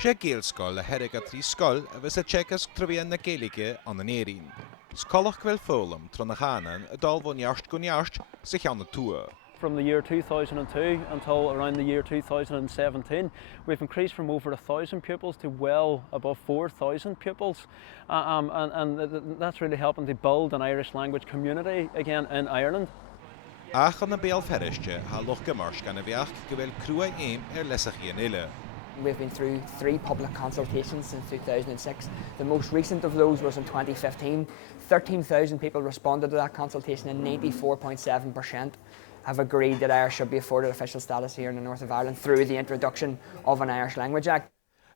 sé géalscoil a heirigh a trí scoil a bheits a tseachas trúbhíonn na Gaeilge an éirín. Scoilach bhfuil fólam trona chánan a dul bhfuil neart go neart sa cheanna tua. From the year 2002 until around the year 2017, we've increased from over 1,000 pupils to well above 4,000 pupils. And that's really helping to build an Irish language community again in Ireland. Ach an na béal feriste ha luch gemars gan a bheach go bhfuil crua aim lesach íon ile. We've been through 3 public consultations since 2006. The most recent of those was in 2015. 13,000 people responded to that consultation and 94.7% have agreed that Irish should be afforded official status here in the north of Ireland through the introduction of an Irish Language Act.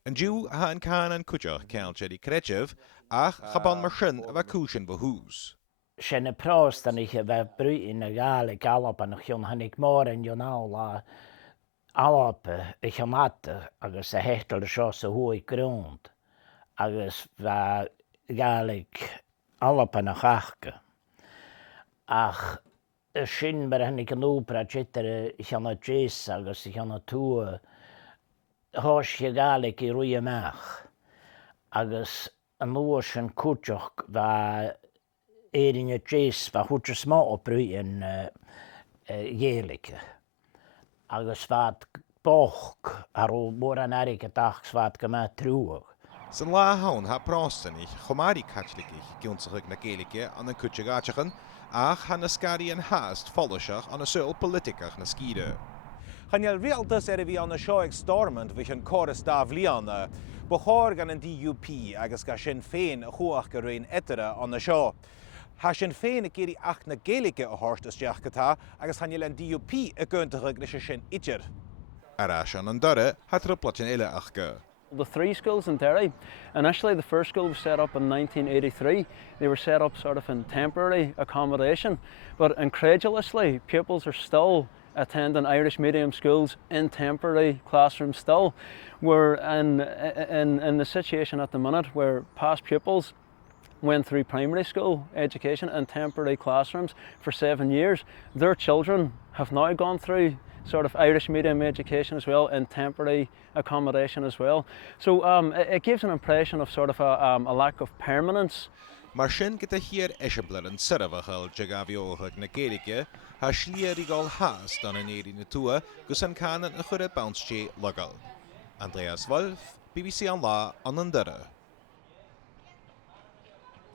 An dú ha an cánan cuideach ceall Jerry Creative ach chaban mar sin a bheith cúsin bhús. Sin na próstan ich bheith brúin na gála galapa nach chun hanig mór an jonála alapa ich amata agus a hetal seo sa hui grúnd agus bheith galig alapa na chachca. Ach sin bar hanig an úpra jitter ich anna jés agus ich anna tua hos je galig I rúi amach agus an múa sin cúteach bheith éirinne jés bheith húte smá opbrúin Gaeilge. Agus bheith boch ar ó mór an airige dachs bheith go me trúach. San lá hán ha prástanich chomáí catlikich giúnsach na Gaeilge an an cuite gáteachan ach ha na scari an haast folleach an a súil politikach na scíide. Channeal rialtas a bhí anna seo ag stormant bhí an choras dá bhliana, ba chóir gan an DUP agus ga sin féin a chuach go raon etere anna seo. Ha sin féin a géirí ach na Gaeilge a thórt isteach gotá agus channeal an DUP a gcuintach na sin itir. Arás an dore ha tripplatin ile ach go. The 3 schools in Derry, initially the first school was set up in 1983. They were set up sort of in temporary accommodation, but incredulously pupils are still attending Irish medium schools in temporary classrooms still. We're in the situation at the minute where past pupils went through primary school education in temporary classrooms for 7 years. Their children have now gone through sort of Irish medium education as well in temporary accommodation as well. So it gives an impression of sort of a lack of permanence. Mar sin get a hir eisebler an sirafachal jagaviochag na Gaeilge ha slier igal haast an an éirí na tua gus an cánan a chure bounce lagal. Andreas Wolf, BBC an lá an dore.